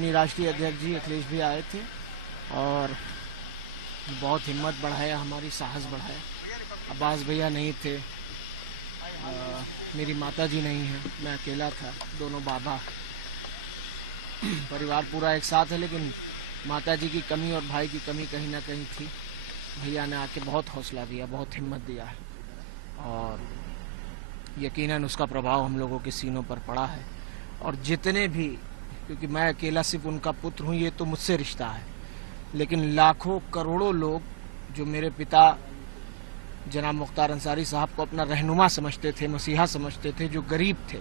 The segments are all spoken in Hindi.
माननीय राष्ट्रीय अध्यक्ष जी अखिलेश भी आए थे और बहुत हिम्मत बढ़ाया, हमारी साहस बढ़ाया। अब्बास भैया नहीं थे, मेरी माता जी नहीं है, मैं अकेला था, दोनों बाबा, परिवार पूरा एक साथ है, लेकिन माता जी की कमी और भाई की कमी कहीं ना कहीं थी। भैया ने आके बहुत हौसला दिया, बहुत हिम्मत दिया है और यकीनन उसका प्रभाव हम लोगों के सीनों पर पड़ा है। और जितने भी, क्योंकि मैं अकेला सिर्फ उनका पुत्र हूँ, ये तो मुझसे रिश्ता है, लेकिन लाखों करोड़ों लोग जो मेरे पिता जनाब मुख्तार अंसारी साहब को अपना रहनुमा समझते थे, मसीहा समझते थे, जो गरीब थे,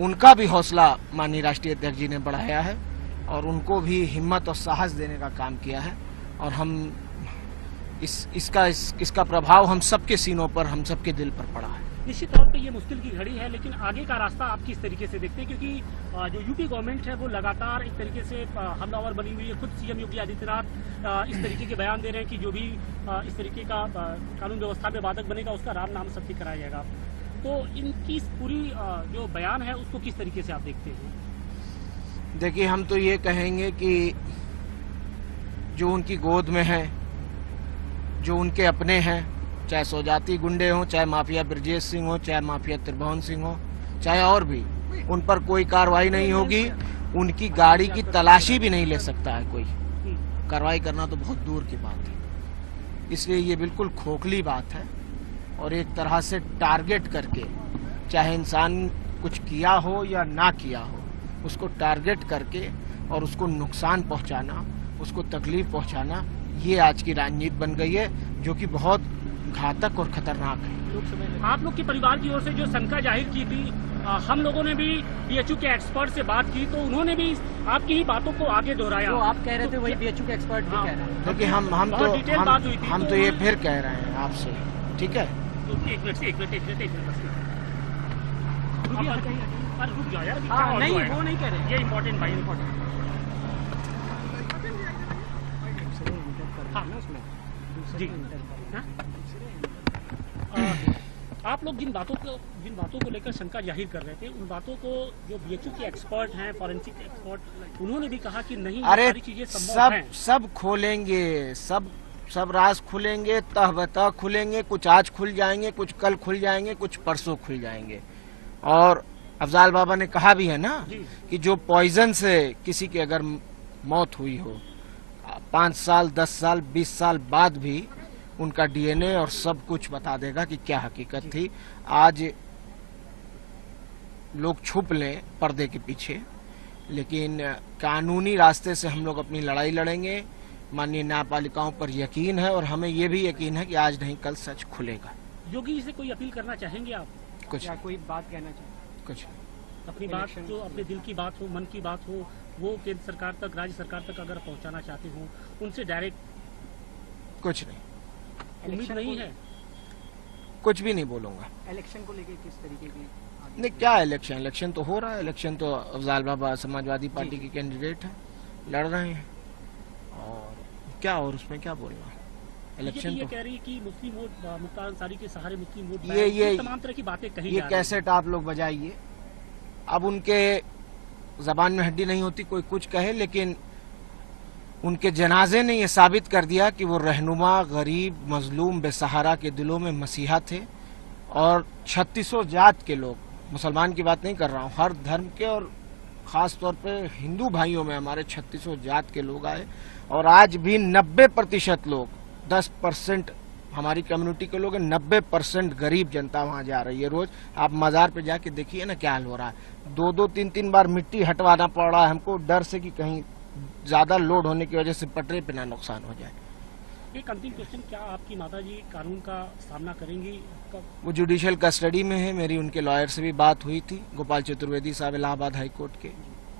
उनका भी हौसला माननीय राष्ट्रीय अध्यक्ष जी ने बढ़ाया है और उनको भी हिम्मत और साहस देने का काम किया है। और हम इसका प्रभाव हम सबके सीनों पर, हम सबके दिल पर पड़ा है। निश्चित तौर पे ये मुश्किल की घड़ी है, लेकिन आगे का रास्ता आप किस तरीके से देखते हैं? क्योंकि जो यूपी गवर्नमेंट है वो लगातार एक तरीके से हमलावर बनी हुई है। खुद सीएम योगी आदित्यनाथ इस तरीके के बयान दे रहे हैं कि जो भी इस तरीके का कानून व्यवस्था में बाधक बनेगा उसका राम नाम सत्य कराया जाएगा। तो इनकी पूरी जो बयान है उसको किस तरीके से आप देखते हैं? देखिए, हम तो ये कहेंगे कि जो उनकी गोद में है, जो उनके अपने हैं, चाहे सौजाती गुंडे हों, चाहे माफिया ब्रजेश सिंह हो, चाहे माफिया त्रिभुवन सिंह हो, चाहे और भी, उन पर कोई कार्रवाई नहीं होगी। उनकी गाड़ी की तलाशी भी नहीं ले सकता है कोई। कार्रवाई करना तो बहुत दूर की बात है। इसलिए ये बिल्कुल खोखली बात है और एक तरह से टारगेट करके, चाहे इंसान कुछ किया हो या ना किया हो, उसको टारगेट करके और उसको नुकसान पहुंचाना, उसको तकलीफ पहुंचाना, ये आज की राजनीति बन गई है, जो कि बहुत घातक और खतरनाक है। आप लोग के परिवार की ओर से जो शंका जाहिर की थी, हम लोगों ने भी बीएचयू के एक्सपर्ट से बात की, तो उन्होंने भी आपकी ही बातों को आगे दोहराया। तो आप कह रहे थे वही बीएचयू के एक्सपर्ट भी कह रहे हैं। देखिए, हम तो ये फिर कह रहे हैं आपसे, ठीक है? एक मिनट रुक जाओ यार। नहीं, वो नहीं कह रहे, ये इम्पोर्टेंट भाई, इम्पोर्टेंट। जी, आप लोग जिन बातों को लेकर शंका जाहिर कर रहे थे, उन बातों को जो बीएचयू के एक्सपर्ट हैं, फॉरेंसिक एक्सपर्ट, उन्होंने भी कहा कि नहीं, सारी चीजें संभव हैं। सब खोलेंगे, सब राज खुलेंगे, तह बतह खुलेंगे। कुछ आज खुल जाएंगे, कुछ कल खुल जाएंगे, कुछ परसों खुल जाएंगे। और अफजाल बाबा ने कहा भी है ना कि जो पॉइजन से किसी की अगर मौत हुई हो, 5 साल, 10 साल, 20 साल बाद भी उनका डीएनए और सब कुछ बता देगा कि क्या हकीकत थी। आज लोग छुप लें पर्दे के पीछे, लेकिन कानूनी रास्ते से हम लोग अपनी लड़ाई लड़ेंगे। माननीय न्यायपालिकाओं पर यकीन है और हमें ये भी यकीन है कि आज नहीं कल सच खुलेगा। योगी जी से कोई अपील करना चाहेंगे आप? कुछ या कोई बात कहना चाहिए? कुछ अपनी बात, जो अपने दिल की बात हो, मन की बात हो, वो केंद्र सरकार तक, राज्य सरकार तक अगर पहुंचाना चाहते हो, उनसे डायरेक्ट? कुछ नहीं, उम्मीद नहीं है? कुछ भी नहीं बोलूंगा। इलेक्शन को लेके किस तरीके की? नहीं, क्या इलेक्शन तो हो रहा है। इलेक्शन तो अफजाल बाबा समाजवादी पार्टी के कैंडिडेट हैं, लड़ रहे हैं, और क्या, और उसमें क्या बोलना। इलेक्शन ये तो कह रही है कि मुस्लिम वोट, मुख्तार अंसारी के सहारे मुस्लिम वोट, ये तमाम तरह की बातें कही ये जा रही हैं। कैसेट आप लोग बजाइए। अब उनके जबान में हड्डी नहीं होती, कोई कुछ कहे, लेकिन उनके जनाजे ने ये साबित कर दिया कि वो रहनुमा, गरीब, मजलूम, बेसहारा के दिलों में मसीहा थे। और 3600 जात के लोग, मुसलमान की बात नहीं कर रहा हूँ, हर धर्म के और ख़ास तौर पे हिंदू भाइयों में हमारे 3600 जात के लोग आए। और आज भी 90% लोग, 10% हमारी कम्युनिटी के लोग हैं, 90% गरीब जनता वहाँ जा रही है रोज। आप मज़ार पे जाके देखिए ना क्या हाल हो रहा है। 2-2, 3-3 बार मिट्टी हटवाना पड़ रहा है हमको, डर से कि कहीं ज़्यादा लोड होने की वजह से पटरे पे ना नुकसान हो जाए। एक अंतिम क्वेश्चन, क्या आपकी माताजी कानून का सामना करेंगी? वो जुडिशियल कस्टडी में है। मेरी उनके लॉयर से भी बात हुई थी, गोपाल चतुर्वेदी साहब इलाहाबाद हाई कोर्ट के,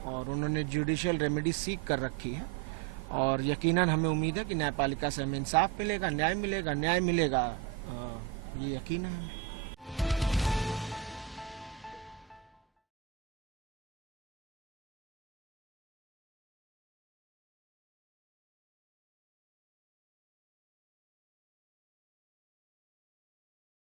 और उन्होंने जुडिशियल रेमेडी सीख कर रखी है। और यकीनन हमें उम्मीद है कि न्यायपालिका से हमें इंसाफ मिलेगा, न्याय मिलेगा, ये यकीन है हमें।